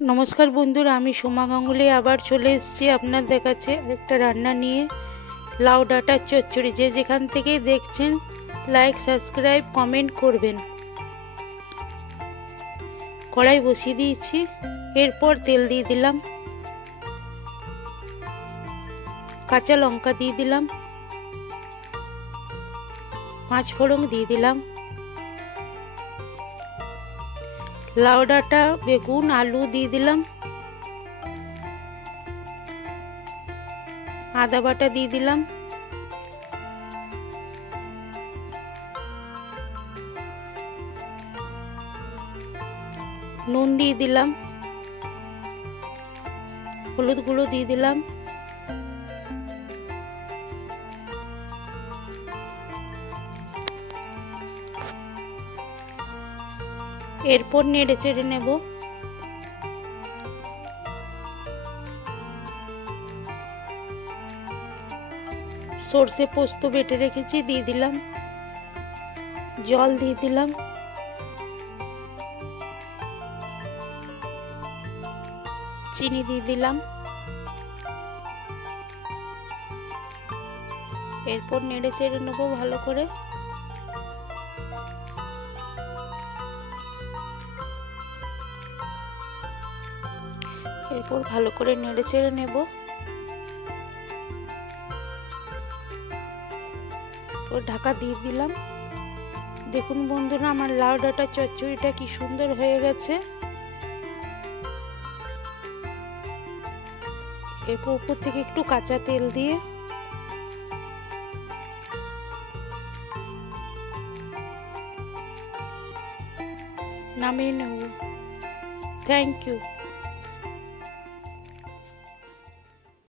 নমস্কার বন্ধুরা, আমি সোমা গাঙ্গুলি আবার চলে এসেছি আপনাদের কাছে একটা রান্না নিয়ে। লাউ ডাঁটার চচ্চড়ি। যে যেখান থেকে দেখছেন লাইক, সাবস্ক্রাইব, কমেন্ট করবেন। কড়াই বসিয়ে দিয়েছি, এরপর তেল দিয়ে দিলাম, কাঁচা লঙ্কা দিয়ে দিলাম, 5 ফোড়ন দিয়ে দিলাম, লাউ ডাঁটা, বেগুন, আলু দিয়ে দিলাম, আদা বাটা দিয়ে দিলাম, নুন দিয়ে দিলাম, হলুদ গুঁড়ো দিয়ে দিলাম, এরপর নেড়ে চেড়ে নেব। সর্ষে পোস্ত বেটে রেখেছি, দিয়ে দিলাম, জল দিয়ে দিলাম, চিনি দিয়ে দিলাম, এরপর নেড়ে চেড়ে নেবো ভালো করে। এরপর ভালো করে নেড়ে চেড়ে নেব। ঢাকা দিয়ে দিলাম। দেখুন বন্ধুরা, আমার লাউ ডাঁটা চচ্চড়িটা কি সুন্দর হয়ে গেছে। এরপর উপর থেকে একটু কাঁচা তেল দিয়ে নামিয়ে নেব। Thank you.